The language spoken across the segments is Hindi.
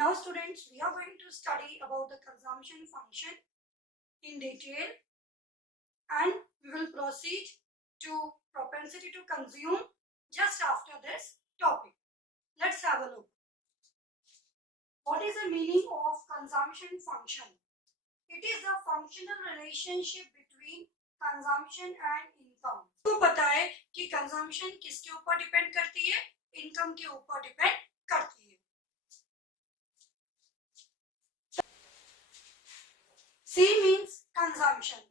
Now students, we are going to study about the consumption function in detail and we will proceed to propensity to consume just after this topic. Let's have a look. What is the meaning of consumption function? It is the functional relationship between consumption and income. तो पता है कि consumption किसके ऊपर डिपेंड करती है? Income के ऊपर डिपेंड करती है. C means consumption.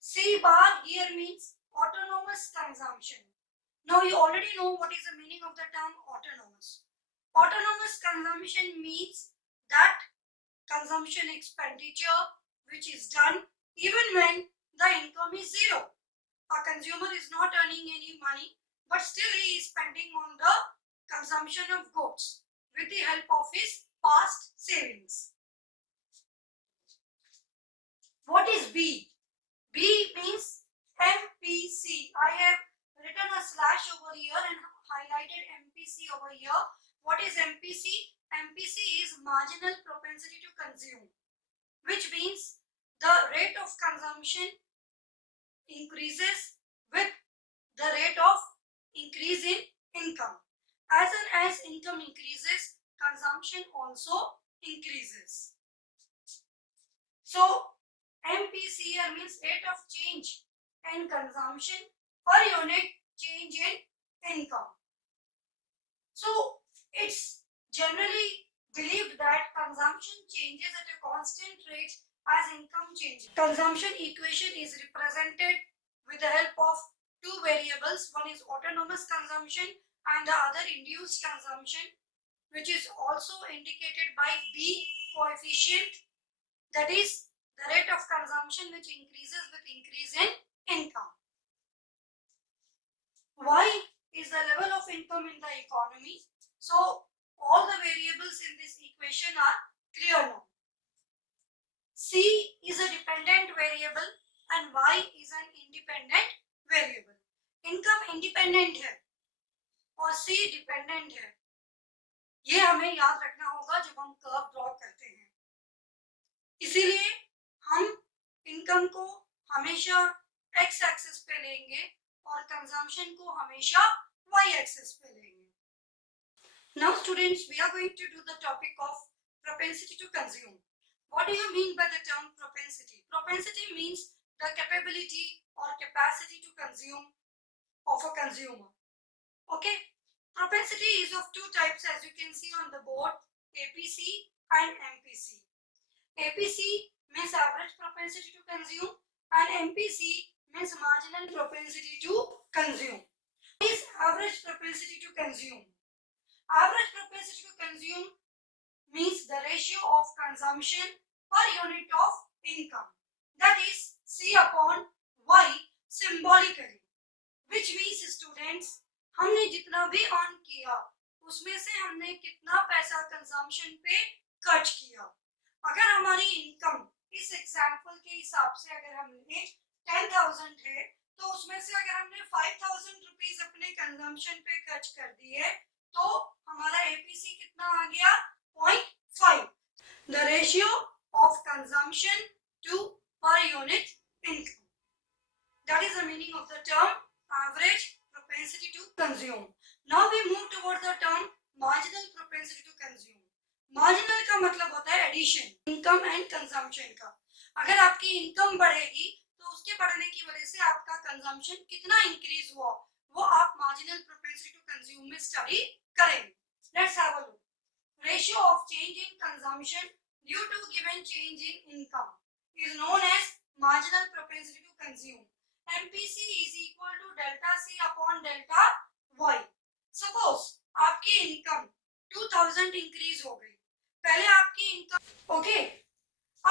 C bar here means autonomous consumption. Now you already know what is the meaning of the term autonomous. Autonomous consumption means that consumption expenditure which is done even when the income is zero. A consumer is not earning any money but still he is spending on the consumption of goods with the help of his past savings. What is B? B means MPC. I have written a slash over here and highlighted MPC over here. What is MPC? MPC is marginal propensity to consume, which means the rate of consumption increases with the rate of increase in income. As and as income increases, consumption also increases. So MPC here means rate of change in consumption per unit change in income. So it's generally believed that consumption changes at a constant rate as income changes. Consumption equation is represented with the help of two variables. One is autonomous consumption and the other induced consumption, which is also indicated by B coefficient, that is the rate of consumption which increases with increase in income. Y is the level of income in the economy. So all the variables in this equation are clear now. C is a dependent variable and Y is an independent variable. Income independent है और C dependent है. ये हमें याद रखना होगा जब हम कर्व ड्रॉ करते हैं. इसीलिए हम इनकम को हमेशा x एक्सिस पे लेंगे और कंजम्पशन को हमेशा y एक्सिस पे लेंगे. Now students, we are going to do the topic of propensity to consume. What do you mean by the term propensity? Propensity means the capability or capacity to consume of a consumer. Okay? Propensity is of two types as you can see on the board, APC and MPC. APC means average propensity to consume and MPC means marginal propensity to consume. What is average propensity to consume? Average propensity to consume means the ratio of consumption per unit of income, that is C upon Y symbolically, which means students हमने जितना भी अर्न किया उसमें से हमने कितना पैसा कंजम्पशन पे खर्च किया. अगर हमारी इनकम इस एग्जांपल के हिसाब से अगर हमने 10,000 है तो उसमें से अगर हमने 5,000 रुपीस अपने कंजम्पशन पे खर्च कर दिए तो हमारा एपीसी कितना आ गया 0.5. The ratio of consumption to per unit income. That is the meaning of the term average propensity to consume. Now we move towards the term marginal propensity to consume. Marginal का मतलब होता है addition, income and consumption का. अगर आपकी income बढ़ेगी तो उसके बढ़ने की वजह से आपका consumption कितना increase हुआ वो आप marginal propensity to consume में study करेंगे. Let's have a look. Ratio of change in consumption due to given change in income is known as marginal propensity to consume. MPC is equal to delta C upon delta Y. Suppose आपकी इनकम 2000 इंक्रीज हो गई. पहले आपकी इनकम ओके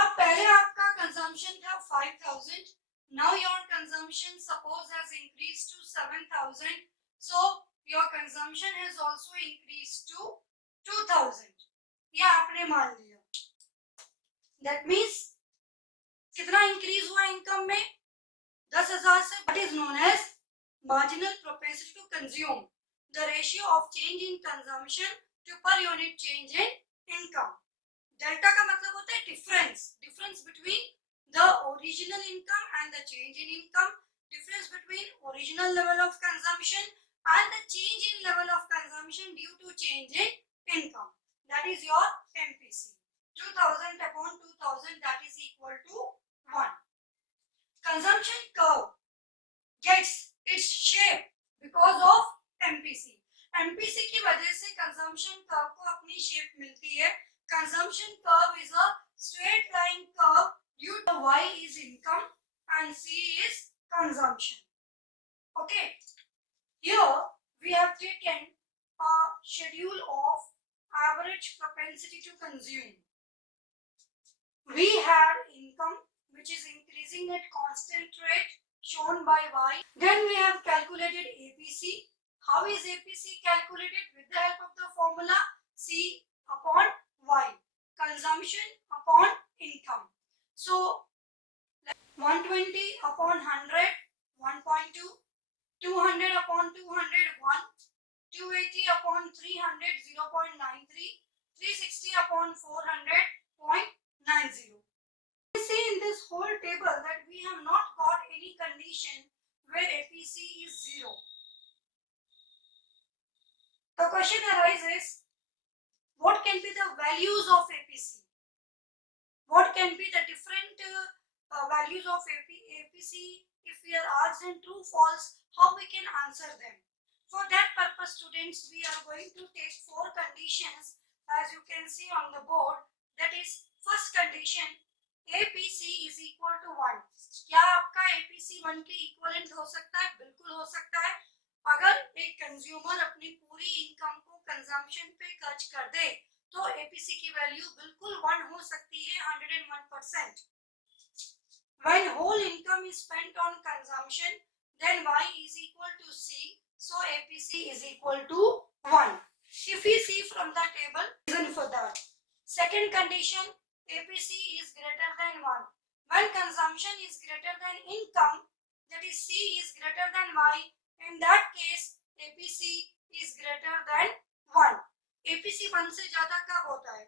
अब पहले आपका कंजम्पशन था 5000. Now your consumption suppose has increased to 7000. So your consumption has also increased to 2000. ये आपने मान लिया. दैट मींस कितना इंक्रीज हुआ इनकम में 10,000 से. What is known as marginal propensity to consume, the ratio of change in consumption to per unit change in in income, difference between original level of consumption and the change in level of consumption due to change in income. That is your MPC. 2000 upon 2000, that is equal to 1. Consumption curve gets its shape because of MPC. MPC की वजह से consumption curve को अपनी shape मिलती है. Consumption curve is a straight line curve due to Y is income and C is consumption. Okay. Here we have taken a schedule of average propensity to consume. We have income which is increasing at constant rate shown by Y. Then we have calculated APC. How is APC calculated? With the help of the formula C upon Y. Consumption upon income. So 120 upon 100, 1.2. 200 upon 200, 1. 280 upon 300, 0.93. 360 upon 400, 0.90. We see in this whole table that we have not got any condition where APC is 0. The question arises, what can be the values of APC? What can be the different values of APC? If we are asked in true, false, how we can answer them? For that purpose, students, we are going to take 4 conditions as you can see on the board. That is, first condition, APC is equal to 1. क्या आपका APC 1 के इक्वलेंट हो सकता है? बिल्कुल हो सकता है. अगर एक कंज्यूमर अपनी पूरी इनकम को कंजम्पशन पे खर्च कर दे तो APC की वैल्यू बिल्कुल 1 हो सकती है, 101%. When whole income is spent on consumption, then Y is equal to C. So APC is equal to 1. If we see from the table, reason for that. Second condition, APC is greater than 1. When consumption is greater than income, that is C is greater than Y. In that case, APC is greater than 1. APC 1 से ज्यादा कब होता है?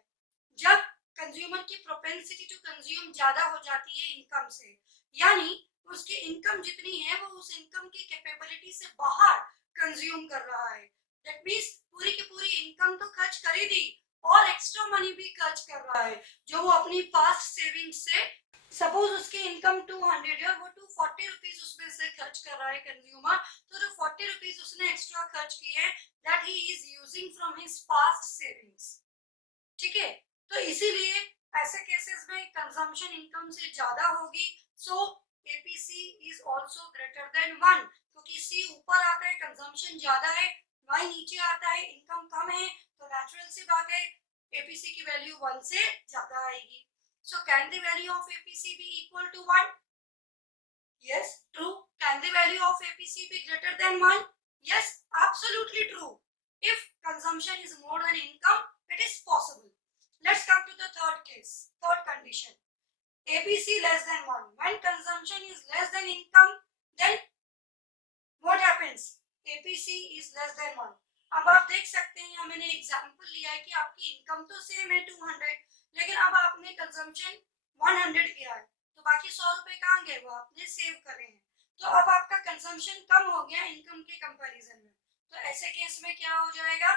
जब कंज्यूमर की प्रोपेंसिटी टू कंज्यूम ज्यादा हो जाती है इनकम से, यानी उसकी इनकम जितनी है वो उस इनकम की कैपेबिलिटी से बाहर कंज्यूम कर रहा है. दैट मींस पूरी की पूरी इनकम तो खर्च कर ही दी और एक्स्ट्रा मनी भी खर्च कर रहा है जो वो अपनी पास्ट सेविंग्स से, सपोज उसकी इनकम 200 है, वो 240 रुपीज उसमें से खर्च कर रहा है कंज्यूमर, तो जो 40 रुपीज उसने एक्स्ट्रा खर्च किए हैं that he is using from his past savings. ठीक है, तो इसीलिए ऐसे केसेस में कंजम्पशन इनकम से ज्यादा होगी. सो APC is also greater than 1, क्योंकि C ऊपर आता है, कंजम्पशन ज्यादा है, Y नीचे आता है, इनकम कम है, तो नेचुरल सी बात है APC की वैल्यू 1 से ज्यादा आएगी. So can the value of APC be equal to 1? Yes, true. Can the value of APC be greater than 1? Yes, absolutely true. If consumption is more than income, it is possible. Let's come to the third case, third condition. APC less than 1. When consumption is less than income, then what happens? APC is less than 1. अब आप देख सकते हैं, मैंने एग्जांपल लिया है कि आपकी इनकम तो सेम है 200, लेकिन अब आपने कंजम्पशन 100 किया है, तो बाकी 100 रुपए कहाँ गए? वो आपने सेव करे हैं. तो अब आपका कंजम्पशन कम हो गया इनकम के कंपैरिजन में, तो ऐसे केस में क्या हो जाएगा?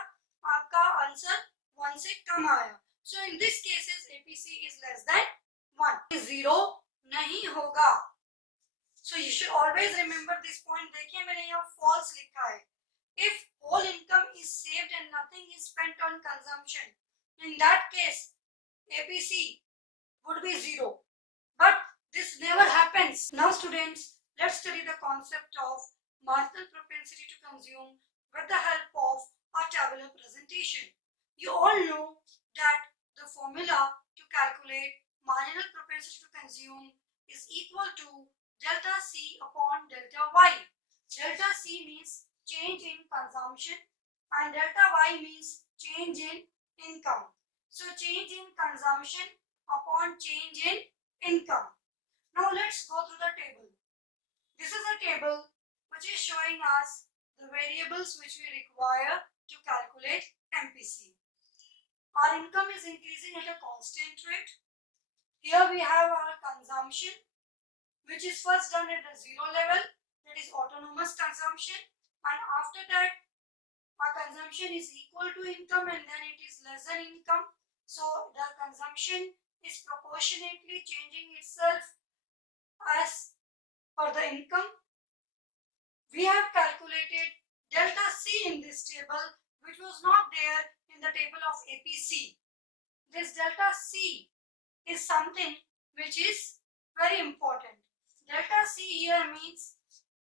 आपका आंसर 1 से कम आया. So in this cases APC is less than 1. 0 नहीं होगा. So you should always remember this point. देखिए मैंने यहाँ फॉल्स लिखा है. If whole income is saved and nothing is spent on consumption, in that case APC would be 0. But this never happens. Now students, let's study the concept of marginal propensity to consume with the help of a tabular presentation. You all know that the formula to calculate marginal propensity to consume is equal to delta C upon delta Y. Delta C means change in consumption and delta Y means change in income. So change in consumption upon change in income. Now let's go through the table. This is a table which is showing us the variables which we require to calculate MPC. Our income is increasing at a constant rate. Here we have our consumption which is first done at the zero level, that is autonomous consumption, and after that our consumption is equal to income and then it is less than income. So the consumption is proportionately changing itself as per the income. We have calculated delta C in this table, which was not there in the table of APC. This delta C is something which is very important. Delta C here means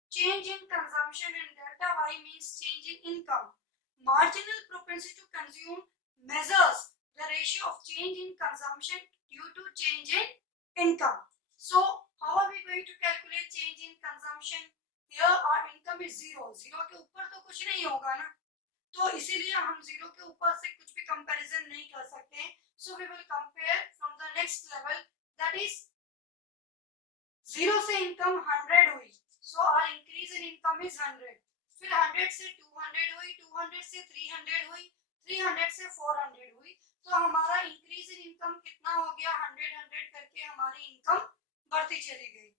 change in consumption and delta Y means change in income. Marginal propensity to consume measures the ratio of change in consumption due to change in income. So how are we going to calculate change in consumption? Here our income is zero. Zero के ऊपर तो कुछ नहीं होगा ना, तो इसीलिए हम जीरो के ऊपर से कुछ भी कंपैरिजन नहीं कर सकते हैं. So we will compare from the next level, that is zero से income 100 हुई, so our increase in income is 100. फिर 100 से 200 हुई, 200 से 300 हुई, 300 से 400 हुई, तो हमारा increase in income कितना हो गया? 100 100 करके हमारी income बढ़ती चली गई.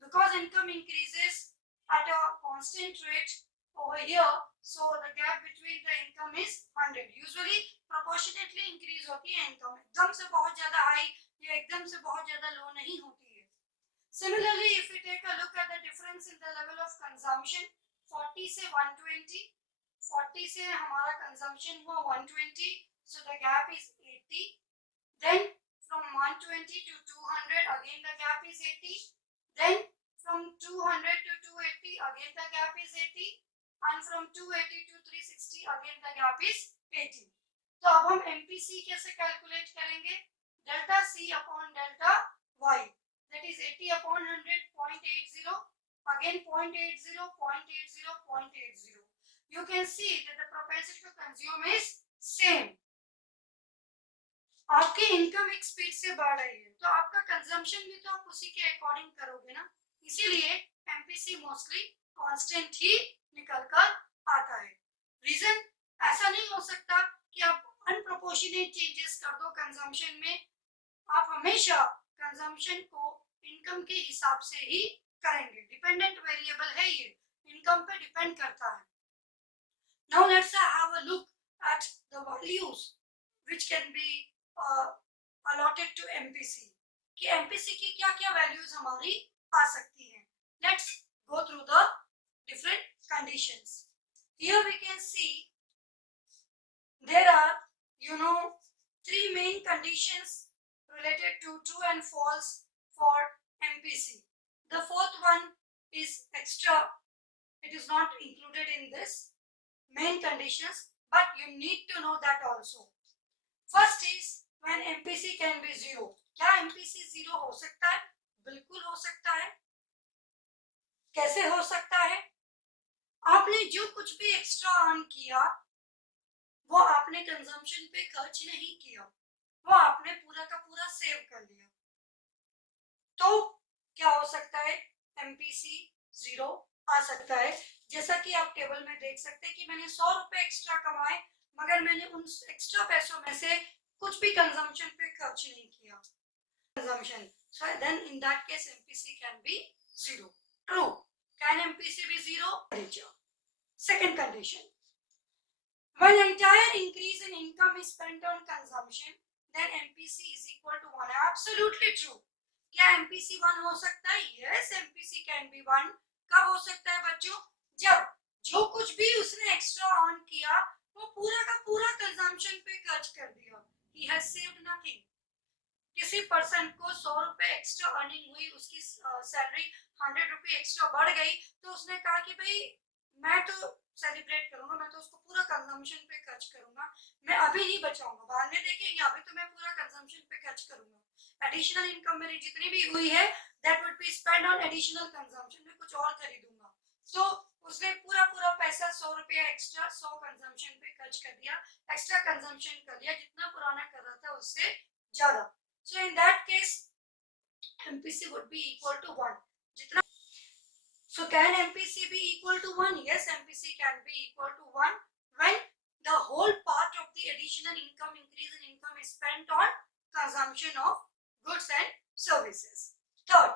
Because income increases at a constant rate over here, so the gap between the income is 100. Usually proportionately increase होती है income, एकदम से बहुत ज्यादा high या एकदम से बहुत ज्यादा low नहीं होती है. Similarly, if we take a look at the difference in the level of consumption, 40 से 120, 40 से हमारा consumption हुआ 120, so the gap is 80. Then from 120 to 200, again the gap is 80. Then from 200 to 280, again the gap is 80. And from 280 to 360, again the gap is 80. तो अब हम MPC कैसे कैलकुलेट करेंगे? Delta C upon delta Y, that is 80 upon 100, 0.80, again 0.80, 0.80, 0.80. You can see that the propensity to consume is same. आपकी इनकम एक स्पीड से बढ़ रही है, तो आपका कंजम्पशन भी तो आप उसी के अकॉर्डिंग करोगे ना, इसीलिए MPC मोस्टली कांस्टेंट ही निकल कर आता है. रीजन ऐसा नहीं हो सकता कि आप अनप्रोपोर्शनेट चेंजेस कर दो कंजम्पशन में, आप हमेशा कंजम्पशन को इनकम के हिसाब से ही करेंगे. डिपेंडेंट वेरिएबल है ये, इनकम पे डिपेंड करता है. Now let's have a look at the values which can be allotted to MPC, कि MPC की क्या-क्या वैल्यूज हमारी आ सकती हैं. Let's go through the different conditions. Here we can see there are three main conditions related to true and false for MPC. The fourth one is extra, it is not included in this main conditions, but you need to know that also. First is when MPC can be zero. क्या MPC zero हो सकता है? बिल्कुल हो सकता है. कैसे हो सकता है? आपने जो कुछ भी एक्स्ट्रा अर्न किया वो आपने कंजम्पशन पे खर्च नहीं किया, वो आपने पूरा का पूरा सेव कर लिया, तो क्या हो सकता है? MPC जीरो आ सकता है. जैसा कि आप टेबल में देख सकते हैं कि मैंने 100 रुपए एक्स्ट्रा कमाए, मगर मैंने उन एक्स्ट्रा पैसों में से कुछ भी कंजम्पशन पे खर्च नहीं किया. Consumption, so then in that case MPC can be zero. True. Can MPC be zero? Second condition, when entire increase in income is spent on consumption, then MPC is equal to 1. Absolutely true. क्या MPC 1 हो सकता है? Yes, MPC can be 1. कब हो सकता है बच्चों? जब जो कुछ भी उसने एक्स्ट्रा अर्न किया वो पूरा का पूरा कंजम्पशन पे खर्च कर दिया. He has saved nothing. किसी पर्सन को 100 रुपए एक्स्ट्रा अर्निंग हुई, उसकी सैलरी 100 रुपए एक्स्ट्रा बढ़ गई, तो उसने कहा कि भाई मैं तो सेलिब्रेट करूंगा, मैं तो उसको पूरा कंजम्पशन पे खर्च करूंगा, मैं अभी नहीं बचाऊंगा, बाद में देखेंगे, अभी तो मैं पूरा कंजम्पशन पे खर्च करूंगा. एडिशनल इनकम मेरी जितनी भी हुई है that would be spend on additional consumption, मैं कुछ और खरीदूंगा. तो उसने पूरा पैसा 100 रुपया एक्स्ट्रा 100 कंजम्पशन पे खर्च कर दिया, एक्स्ट्रा कंजम्पशन कर लिया, जितना पुराना कर रहा था उससे ज्यादा. So in that case MPC would be equal to 1. जितना, so can MPC be equal to 1? Yes, MPC can be equal to 1 when the whole part of the additional income, increase in income is spent on consumption of goods and services. Third,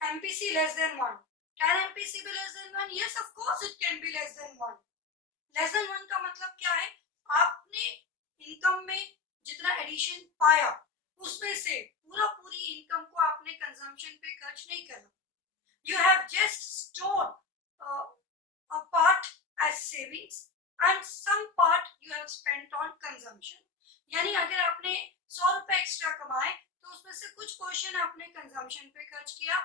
MPC less than 1. Can MPC be less than 1? Yes, of course it can be less than 1. Less than 1 का मतलब क्या है? आपने इनकम में जितना एडिशन पाया उसमें से पूरी इनकम को आपने कंजम्पशन पे खर्च नहीं करा. You have just stored a part as savings and some part you have spent on consumption. यानी अगर आपने 100 रुपए एक्स्ट्रा कमाए तो उसमें से कुछ पोर्शन आपने कंजम्पशन पे खर्च किया,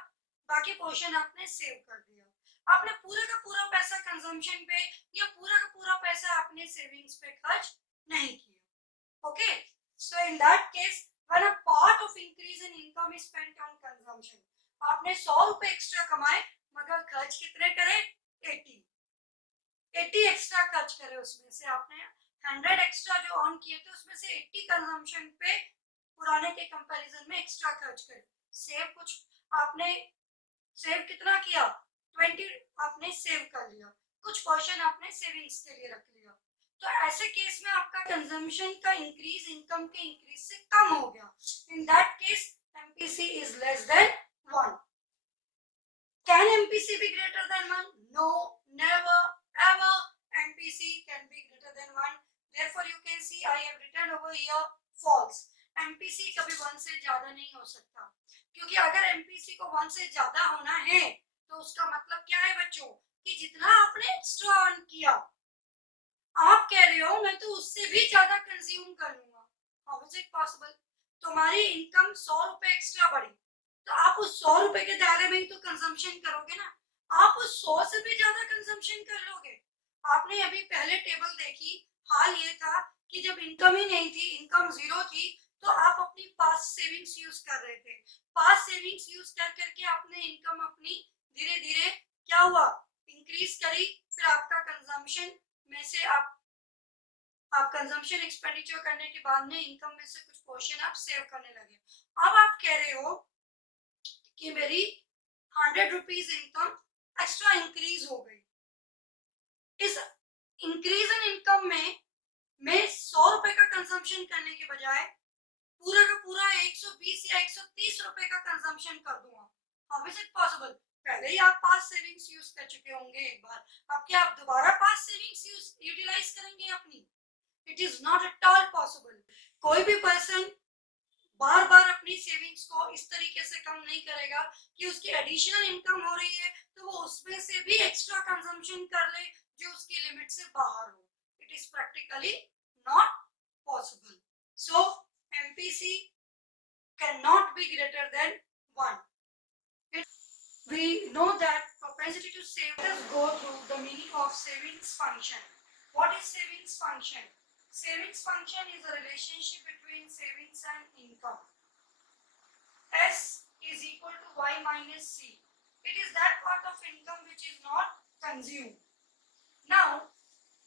बाकी पोर्शन आपने सेव कर दिया. आपने पूरा का पूरा पैसा कंजम्पशन पे या पूरा का पूरा पैसा आपने सेविंग्स पे खर्च नहीं किया. Okay, so in that case when a part of increase in income is spent on consumption, आपने 100 रुपए एक्स्ट्रा कमाए मगर खर्च कितने करे? 80 एक्स्ट्रा खर्च करे. उसमें से आपने 100 एक्स्ट्रा जो अर्न किए थे उसमें से 80 कंजम्पशन पे पुराने के कंपैरिजन में एक्स्ट्रा खर्च करे. सेव कुछ आपने सेव कितना किया? 20 आपने सेव कर लिया, कुछ पोर्शन आपने सेविंग्स के लिए रख लिया. तो ऐसे केस में आपका कंजम्पशन का इंक्रीज इनकम के इंक्रीज से कम हो गया. In that case MPC is less than 1. Can MPC be greater than 1? No, never, ever. MPC can be greater than 1. Therefore, you can see I have written over here false. MPC कभी 1 से ज्यादा नहीं हो सकता, क्योंकि अगर MPC को 1 से ज्यादा होना है तो उसका मतलब क्या है बच्चों? कि जितना आपने एक्स्ट्रा अर्न किया, आप कह रहे हो मैं तो उससे भी ज्यादा कंज्यूम कर लूंगा. How is it possible? तुम्हारी इनकम 100 रुपए एक्स्ट्रा बढ़ी तो आप उस 100 रुपए के दायरे में ही तो कंजम्पशन करोगे ना. आप उस 100 से भी ज्यादा कंजम्पशन कर लोगे. आपने अभी पहले टेबल देखी, हाल ये था कि जब इनकम ही नहीं थी, इनकम जीरो थी, तो आप अपनी पास्ट सेविंग्स यूज कर रहे थे. पास्ट सेविंग्स यूज कर करके आपने इनकम अपनी धीरे धीरे क्या हुआ? इंक्रीज करी. फिर आपका कंजम्पशन में से आप कंजम्पशन एक्सपेंडिचर करने के बाद में इनकम में से कुछ पोर्शन आप सेव करने लगे. अब आप कह रहे हो कि मेरी 100 रुपीज इनकम एक्स्ट्रा इंक्रीज हो गई. इस इंक्रीज इन इनकम में मैं 100 रुपए का कंजम्पशन करने के बजाय पूरा का पूरा 120 या 130 रुपए का कंजम्पशन कर दूंगा. How is it possible? पहले ही आप पास्ट सेविंग्स यूज कर चुके होंगे एक बार, अब क्या आप दोबारा पास्ट सेविंग्स यूटिलाइज करेंगे अपनी? It is not at all possible. कोई भी पर्सन बार बार अपनी सेविंग्स को इस तरीके से कम नहीं करेगा कि उसकी एडिशनल इनकम हो रही है तो वो उसमें से भी एक्स्ट्रा कंजम्पशन कर ले जो उसकी लिमिट से बाहर हो. It is practically not possible. So MPC cannot be greater than 1. We know that propensity to save. Let us go through the meaning of savings function. What is savings function? Savings function is a relationship between savings and income. S is equal to Y minus C. It is that part of income which is not consumed. Now,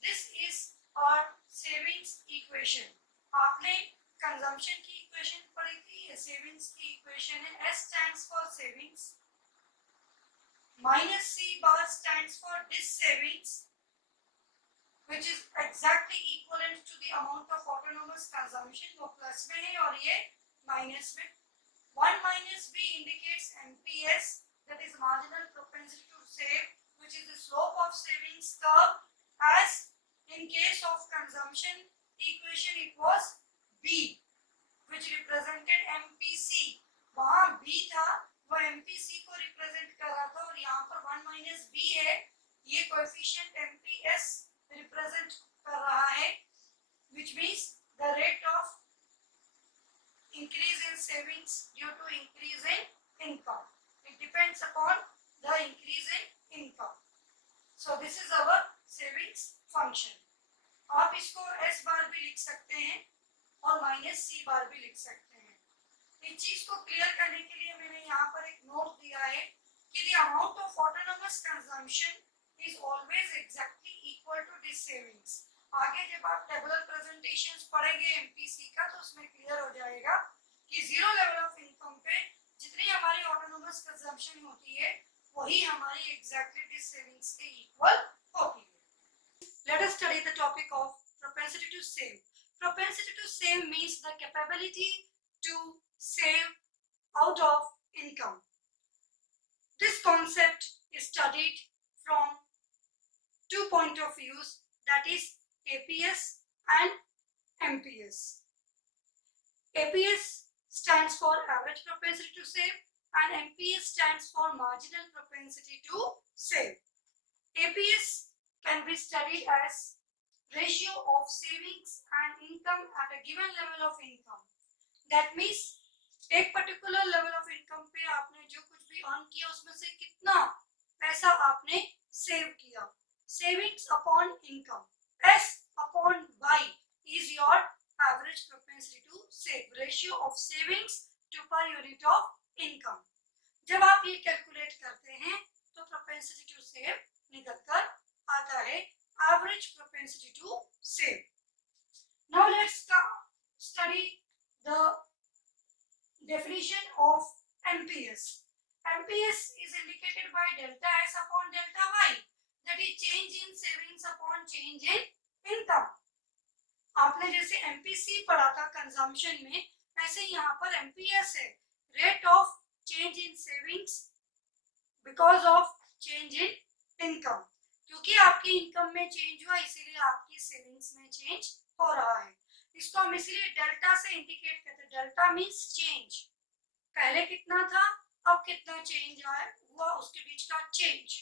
this is our savings equation. आपने कंजम्पशन की इक्वेशन पढ़ी थी, ये सेविंग्स की इक्वेशन है. S stands for savings, minus C bar stands for this savings, which is exactly equivalent to the amount of autonomous consumption. वो प्लस में है और ये माइनस में. 1 minus B indicates MPS, that is marginal propensity to save, which is the slope of savings curve. As in case of consumption equation, it was B, which represented MPC. वहां B था, वो MPC को रिप्रेजेंट कर रहा था, और यहाँ पर 1 minus B है, ये कोएफिशिएंट MPS रिप्रेजेंट कर रहा है, which means the rate of increase in savings due to increase in income. It depends upon the increase in income. So this is our savings function. आप इसको S बार भी लिख सकते हैं और माइनस C बार भी लिख सकते हैं. इस चीज को क्लियर करने के लिए मैंने यहाँ पर एक नोट दिया है कि the amount of autonomous consumption is always exactly equal to this savings. आगे जब आप टेबुलर प्रेजेंटेशंस पढ़ेंगे MPC का तो उसमें क्लियर हो जाएगा कि जीरो लेवल ऑफ इनकम पे जितनी हमारी ऑटोनोमस कंजम्पशन होती है वही हमारी एग्जैक्टली दिस सेविंग्स के इक्वल होती है. Let us study the topic of propensity to save. Propensity to save means the capability to save out of income. This concept is studied from two point of views, that is APS and MPS. APS stands for average propensity to save and MPS stands for marginal propensity to save. APS can be studied as ratio of savings and income at a given level of income. That means एक पर्टिकुलर लेवल ऑफ इनकम पे आपने जो कुछ भी अर्न किया उसमें से कितना पैसा आपने सेव किया. Savings upon income, S upon Y is your average propensity to save, ratio of savings to per unit of income. जब आप ये कैलकुलेट करते हैं तो propensity to save निकल कर आता है average propensity to save. Now let's study the definition of MPS. MPS is indicated by delta S upon delta Y, that is change in savings upon change in income. आपने जैसे MPC पढ़ा था कंजम्पशन में, ऐसे यहाँ पर MPS है, rate of change in savings because of change in income. क्योंकि आपकी इनकम में चेंज हुआ इसीलिए आपकी सेविंग्स में चेंज हो रहा है. इसको हम इसलिए डेल्टा से इंडिकेट करते हैं. डेल्टा मींस चेंज, पहले कितना था अब कितना चेंज हुआ उसके बीच का चेंज.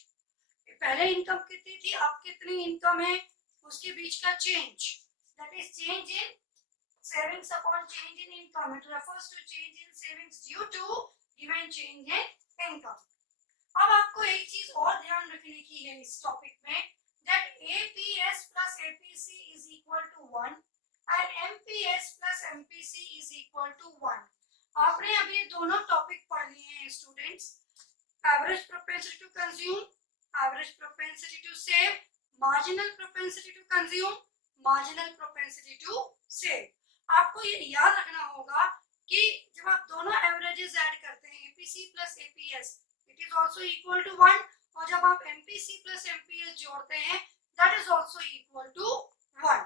पहले इनकम कितनी थी अब कितनी इनकम है उसके बीच का change, that is change in savings upon change in income. It refers to change in savings due to given change in income. अब आपको एक चीज और ध्यान रखने की है इस टॉपिक में, that APS plus APC is equal to 1 and MPS plus MPC is equal to 1. आपने अभी ये दोनों टॉपिक पढ़ लिए हैं students. Average propensity to consume, average propensity to save, marginal propensity to consume, marginal propensity to save. आपको ये याद रखना होगा कि जब आप दोनों एवरेजेस ऐड करते हैं APC plus APS it is also equal to 1 और जब आप एमपीसी प्लस एमपीएस जोड़ते हैं that is also equal to 1.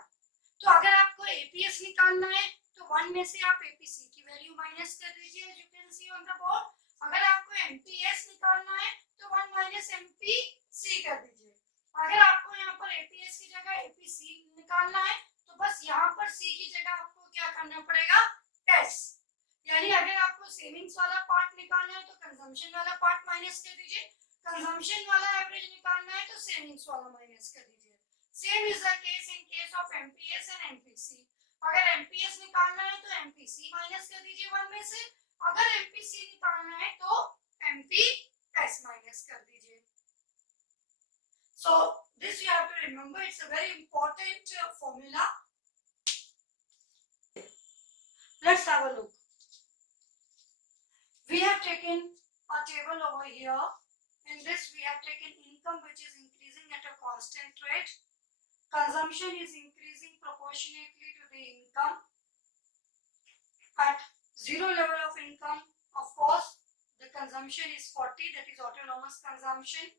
तो अगर आपको एपीएस निकालना है तो 1 में से आप एपीसी की वैल्यू माइनस कर दीजिए, as you can see on the board. अगर आपको एमपीएस निकालना है तो 1 माइनस एमपीसी कर दीजिए. अगर आपको यहाँ पर एपीएस की जगह एपीसी निकालना है तो बस यहाँ पर सी की जगह आपको क्या करना पड़ेगा, एस. यानी अगर आपको सेविंग्स वाला पार्ट निकालना है तो कंजम्पशन वाला पार्ट माइनस कर दीजिए, कंजम्पशन वाला एवरेज निकालना है तो सेविंग्स वाला माइनस कर दीजिए. Same is the case in case of MPS and MPC. अगर एमपीएस निकालना है तो एमपीसी माइनस कर दीजिए 1 में से, अगर एमपीसी निकालना है तो एमपीएस माइनस कर दीजिए. So this you have to remember, it's a very important formula. Let's have a look. We have taken a table over here. In this we have taken income which is increasing at a constant rate. Consumption is increasing proportionately to the income. At zero level of income, of course, the consumption is 40, that is autonomous consumption.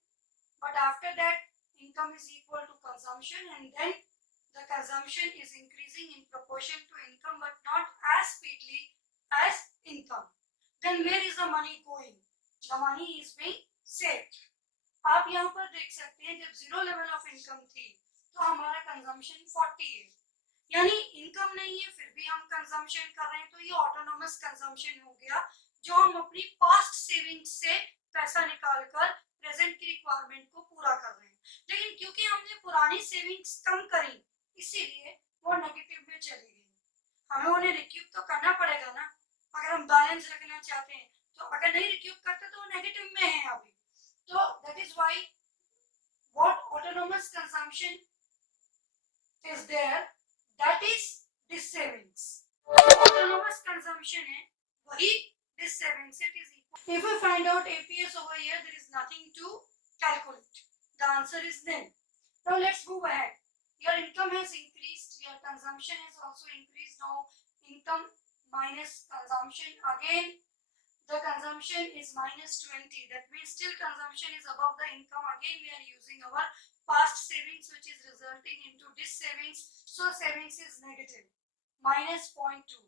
But after that, income is equal to consumption and then the consumption is increasing in proportion to income but not as speedily as income. Then where is the money going? The money is being saved. आप यहाँ पर देख सकते हैं जब जीरो लेवल ऑफ इनकम थी तो हमारा कंजम्पशन 40 है, यानी इनकम नहीं है फिर भी हम कंजम्पशन कर रहे हैं, तो ये ऑटोनोमस कंजम्पशन हो गया जो हम अपनी पास्ट सेविंग्स से पैसा निकालकर प्रेजेंट की रिक्वायरमेंट को पूरा कर रहे हैं. लेकिन क्योंकि हमने पुरानी सेविंग्स कम करी इसीलिए वो नेगेटिव में चली गई. हमें उन्हें रिक्यूप तो करना पड़ेगा ना, अगर हम बैलेंस रखना चाहते हैं. तो अगर नहीं रिक्यूप करते तो वो नेगेटिव में है अभी. तो that is why what autonomous consumption is there, that is this savings. Autonomous consumption है वही this savings. It is if we find out APS over here, there is nothing to calculate. The answer is nil. Now let's move ahead. Your income has increased, your consumption has also increased. Now income minus consumption, again the consumption is minus 20. That means still consumption is above the income. Again we are using our past savings which is resulting into this savings. So savings is negative, minus 0.2.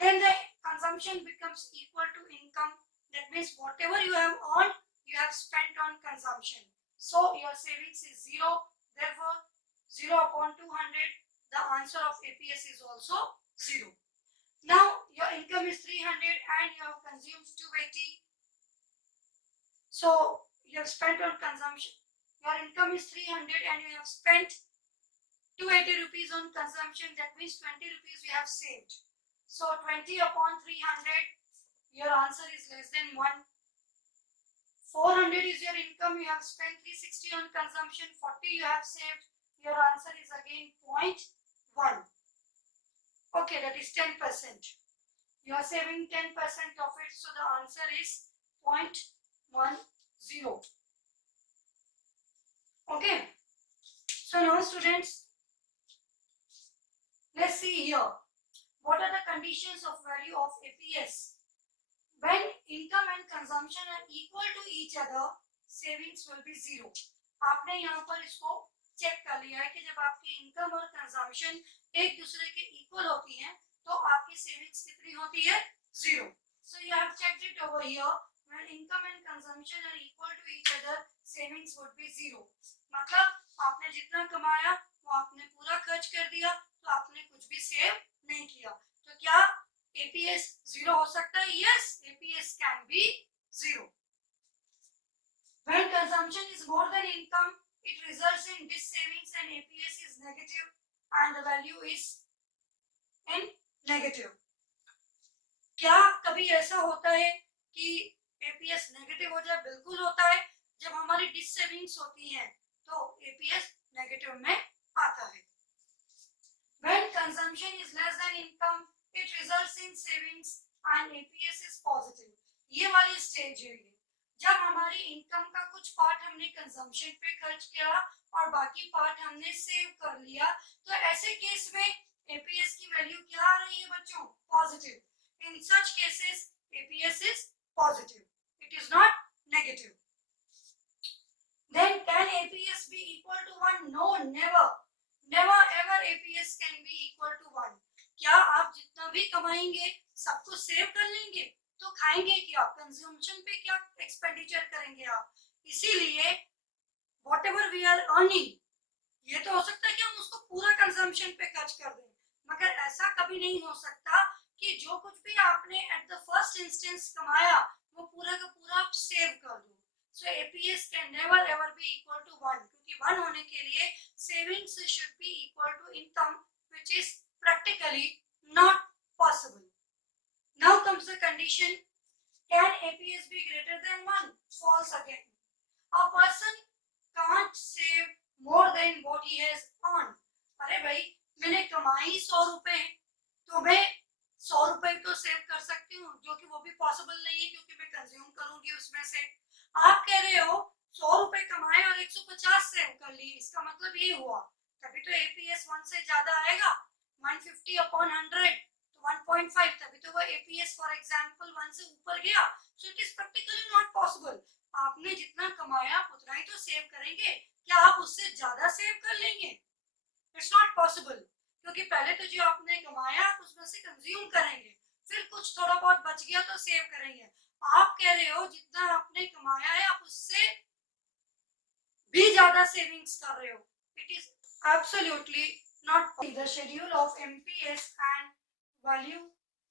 Then the consumption becomes equal to income. That means whatever you have earned, you have spent on consumption. So your savings is 0. Therefore, 0 upon 200, the answer of APS is also 0. Now your income is 300 and you have consumed 280. So you have spent on consumption. Your income is 300 and you have spent 280 rupees on consumption. That means 20 rupees we have saved. So 20 upon 300, your answer is less than 1. 400 is your income, you have spent 360 on consumption, 40 you have saved. Your answer is again 0.1. Okay, that is 10%. You are saving 10% of it, so the answer is 0.10. Okay, so now students, let's see here. What are the conditions of value of APS? When income and consumption are equal to each other, savings will be 0. आपने यहाँ पर इसको चेक कर लिया है कि जब आपकी इनकम और कंजम्पशन एक दूसरे के इक्वल होती हैं तो आपकी सेविंग्स कितनी होती है? 0. So you have checked it over here. When income and consumption are equal to each other, savings would be 0. मतलब आपने जितना कमाया वो आपने पूरा खर्च कर दिया, तो आपने कुछ भी सेव नहीं किया. तो क्या APS 0 हो सकता है? Yes, APS can be 0. When consumption is more than income, it results in dis-savings and APS is negative and the value is in negative. क्या कभी ऐसा होता है कि APS नेगेटिव हो जाए? बिल्कुल होता है. जब हमारी डिस-सेविंग्स होती हैं तो APS नेगेटिव में आता है. When consumption is less than income, it results in savings and APS is positive. ये वाली स्टेज है. जब हमारी इनकम का कुछ पार्ट हमने कंजम्पशन पे खर्च किया और बाकी पार्ट हमने सेव कर लिया, तो ऐसे केस में APS की वैल्यू क्या आ रही है बच्चों? Positive. In such cases, APS is positive. It is not negative. Then can APS be equal to 1? No, never. Never ever APS can be equal to 1. क्या आप जितना भी कमाएंगे सब कुछ सेव कर लेंगे तो खाएंगे क्या? कंज्यूमशन पे क्या एक्सपेंडिचर करेंगे आप? इसीलिए whatever we are earning, ये तो हो सकता है कि हम उसको पूरा कंजम्पशन पे खर्च कर दें, मगर ऐसा कभी नहीं हो सकता कि जो कुछ भी आपने एट द फर्स्ट इंस्टेंस कमाया वो पूरा का पूरा आप सेव कर दो. So APS can never ever be equal to 1, क्योंकि 1 होने के लिए savings should be equal to income, which is practically not possible. Now comes the condition, can APS be greater than 1? False again. A person can't save more than what he has earned. अरे भाई, मैंने कमाई 100 रुपए तो मैं 100 रुपए तो सेव कर सकती हूँ, जो कि वो भी पॉसिबल नहीं है क्योंकि मैं कंज्यूम करूंगी उसमें से. आप कह रहे हो 100 रुपए कमाए और 150 सेव कर लिए, इसका मतलब ये हुआ तभी तो APS 1 से ज्यादा आएगा. 150 upon 100 तो 1.5, तभी तो वो APS फॉर एग्जांपल 1 से ऊपर गया. So it is practically not possible. आपने जितना कमाया उतना ही तो सेव करेंगे, क्या आप उससे ज्यादा सेव कर लेंगे? इट्स नॉट पॉसिबल, क्योंकि पहले तो जो आपने कमाया उसमें से कंज्यूम करेंगे, फिर कुछ थोड़ा बहुत बच गया तो सेव करेंगे. आप कह रहे हो जितना आपने कमाया है आप उससे भी ज्यादा सेविंग्स कर रहे हो. It is absolutely not the schedule of MPS and value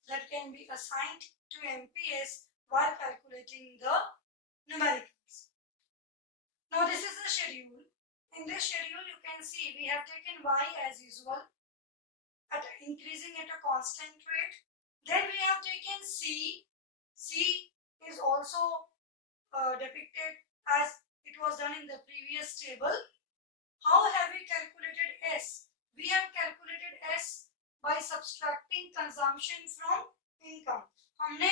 that can be assigned to MPS while calculating the numericals. Now this is the schedule. In this schedule you can see we have taken Y as usual at increasing at a constant rate. Then we have taken C. C is also depicted as it was done in the previous table. How have we calculated S? We have calculated S by subtracting consumption from income. हमने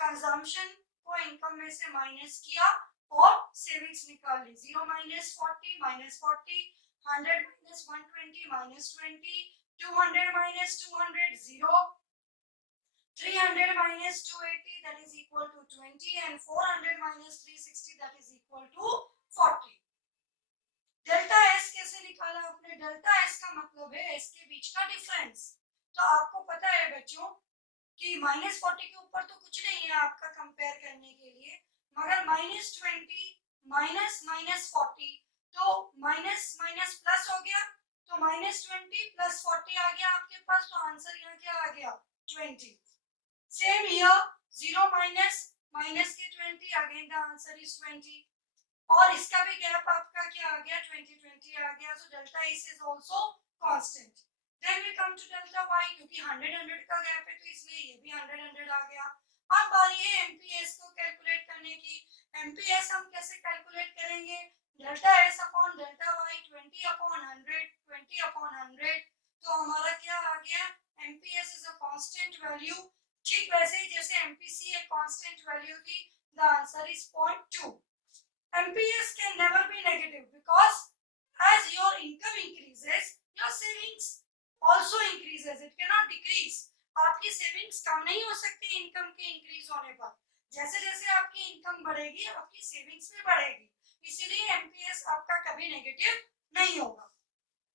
consumption को income में से minus किया और savings निकाल ली. 0 minus 40 minus 40, 100 minus 120 minus 20, 200 minus 200 0, 300 minus 280 that is equal to 20, and 400 minus 360 that is equal to 40. Delta S कैसे निकाला आपने? डेल्टा एस का मतलब है एस के बीच का डिफरेंस. तो आपको पता है बच्चों कि -40 के ऊपर तो कुछ नहीं है आपका कंपेयर करने के लिए. मगर -20 -40, तो माइनस माइनस प्लस हो गया, तो -20 + 40 आ गया आपके पास, तो आंसर यहाँ क्या आ गया 20। सेम हियर 0 माइनस के 20, अगेन द आंसर इज 20, और इसका भी गैप आपका क्या आ गया 20 आ गया, so delta is also constant. Then we come to delta y, क्योंकि 100 का गैप है तो इसलिए ये भी 100 आ गया। अब बारी है एमपीएस को कैलकुलेट करने की। एमपीएस हम कैसे कैलकुलेट करेंगे, delta S upon delta Y 20/100, तो हमारा क्या आ गया, MPS is a constant value. ठीक वैसे ही जैसे एमपीसी एक कांस्टेंट वैल्यू थी, the answer is 0.2। MPS can never be negative because as your income increases, your savings also increases. It cannot decrease. आपकी सेविंग्स कम नहीं हो सकती इनकम के इंक्रीज होने पर। जैसे जैसे आपकी इनकम बढ़ेगी आपकी सेविंग्स भी बढ़ेगी, इसीलिए एमपीएस आपका कभी नेगेटिव नहीं होगा।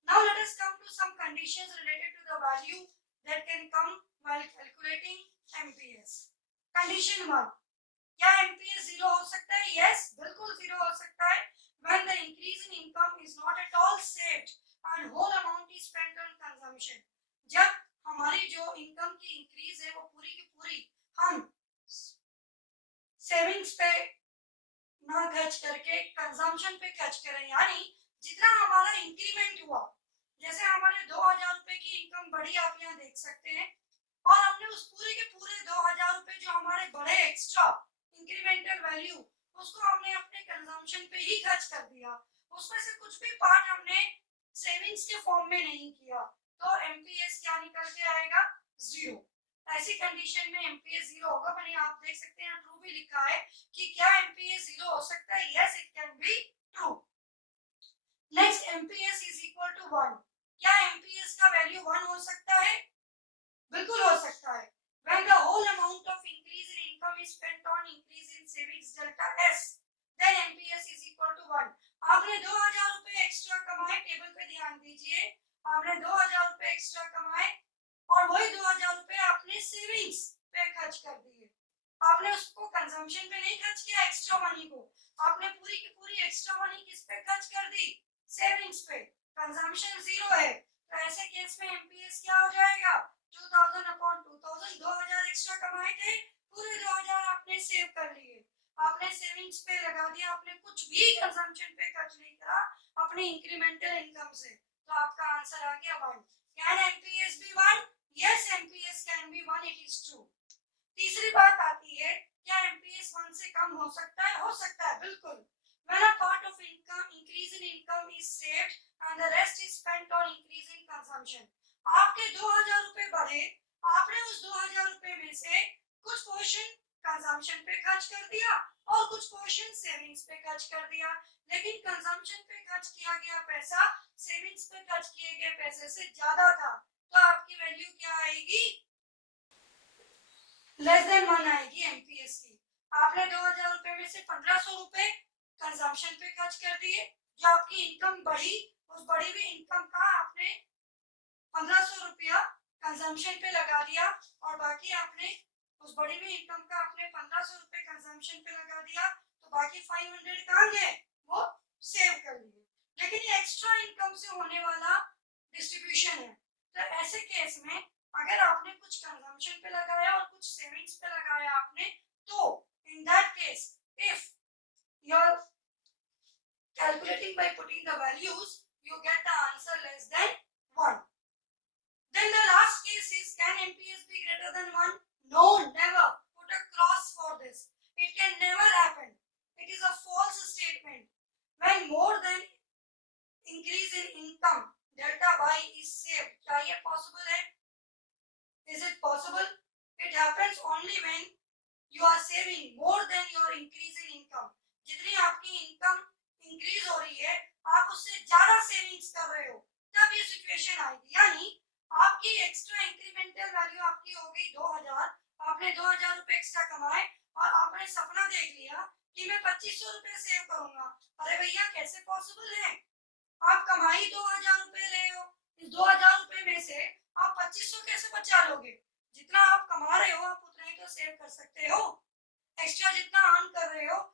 Now let us come to some conditions related to the value that can come while calculating MPS. Condition 1, क्या एमपीएस 0 हो सकता है? यस, बिल्कुल 0 हो सकता है। When the increase in income is not at all saved and whole amount is spent on consumption. जब हमारी जो इनकम की इंक्रीज है वो पूरी की पूरी हम सेविंग्स पे ना खर्च करके कंजम्पशन पे खर्च करें, यानी जितना हमारा इंक्रीमेंट हुआ, जैसे हमारे 2000 रुपए की इनकम बढ़ी आप यहाँ देख सकते हैं, और हमने उस पूरे के पूरे 2000 रुपए जो हमारे बढ़े एक्स्ट्रा इंक्रीमेंटल वैल्यू, उसको हमने अपने कंजम्पशन पे ही खर्च कर दिया, उसमें से कुछ भी पार्ट हमने सेविंग्स के फॉर्म में नहीं किया, तो एमपीएस क्या निकल के आएगा 0। ऐसी कंडीशन में एमपीएस 0 होगा। मैंने आप देख सकते हैं ट्रू भी लिखा है कि क्या एमपीएस 0 हो सकता है, yes it can be true. Next, MPS is equal to 1, क्या एमपीएस का वैल्यू 1 हो सकता है? बिल्कुल हो सकता है। When the whole amount of increase in income is spent on increase in savings delta S, then MPS is equal to 1। आपने 2000 रुपए एक्स्ट्रा कमाए, टेबल पे ध्यान दीजिए, आपने 2000 रुपए एक्स्ट्रा कमाए और वही 2000 रुपए आपने सेविंग्स पे खर्च कर दिए। आपने उसको कंजम्पशन पे नहीं खर्च किया, एक्स्ट्रा मनी को आपने पूरी की पूरी एक्स्ट्रा मनी किस पे खर्च कर दी, सेविंग्स पे। कंजम्पशन 0 है, तो ऐसे केस में एमपीएस क्या हो जाएगा 2000/2000। 2000 एक्स्ट्रा कमाए थे, पूरे 2000 आपने सेव कर लिए, आपने सेविंग्स पे लगा दिया, आपने कुछ भी कंजम्पशन पे खर्च नहीं करा अपनी इंक्रीमेंटल इनकम से, तो आपका आंसर आ गया 1। Can MPS be 1? Yes, MPS can be 1, it is true. तीसरी बात आती है, क्या एमपीएस 1 से कम हो सकता है? हो सकता है, बिल्कुल। When a part of increase in income is saved and the rest is spent on increase in consumption. आपके 2000 रुपए बढ़े, आपने उस 2000 रुपए में से कुछ पोर्शन कंजम्पशन पे खर्च कर दिया और कुछ पोर्शन सेविंग्स पे खर्च कर दिया, लेकिन कंजम्पशन पे खर्च किया गया पैसा सेविंग्स पे खर्च किए गए पैसे से ज्यादा था, तो आपकी वैल्यू क्या आएगी, लेस देन 1 आएगी एमपीएस की। आपने 2000 रुपए में से 1500 रुपए कंजम्पशन पे खर्च कर दिए, जो आपकी इनकम बढ़ी, उस बढ़ी हुई इनकम का आपने 1500 रुपया कंजम्पशन पे लगा दिया और बाकी आपने उस बढ़ी हुई इनकम का आपने 1500 रुपए कंजम्पशन पे लगा दिया, तो बाकी 500 कहाँ गए, वो सेव कर लिए। लेकिन ये एक्स्ट्रा इनकम से होने वाला डिस्ट्रीब्यूशन है, तो ऐसे केस में अगर आपने कुछ कंजम्पशन पे लगाया और कुछ सेविंग्स पे लगाया आपने, तो in that case if you are calculating by putting the values you get the answer less than 1. Then the last case is, can MPS be greater than 1? No, never. Put a cross for this. It can never happen. It is a false statement. When more than increase in income delta y is saved, क्या ये possible है? Is it possible? It happens only when you are saving more than your increase in income. जितनी आपकी इनकम इंक्रीज हो रही है आप उससे ज्यादा सेविंग्स कर रहे हो, तब ये सिचुएशन आएगी। यानी आपकी एक्स्ट्रा इंक्रीमेंटल वैल्यू आपकी हो गई 2000, आपने 2000 रुपए एक्स्ट्रा कमाए और आपने सपना देख लिया कि मैं 2500 रुपए सेव करूंगा। अरे भैया कैसे पॉसिबल है, आप कमाई 2000 रुपए रहे हो, इस 2000 रुपए में से आप 2500 कैसे बचा लोगे? जितना आप कमा रहे हो आप उतना ही तो सेव कर सकते हो, एक्स्ट्रा जितना अर्न कर रहे हो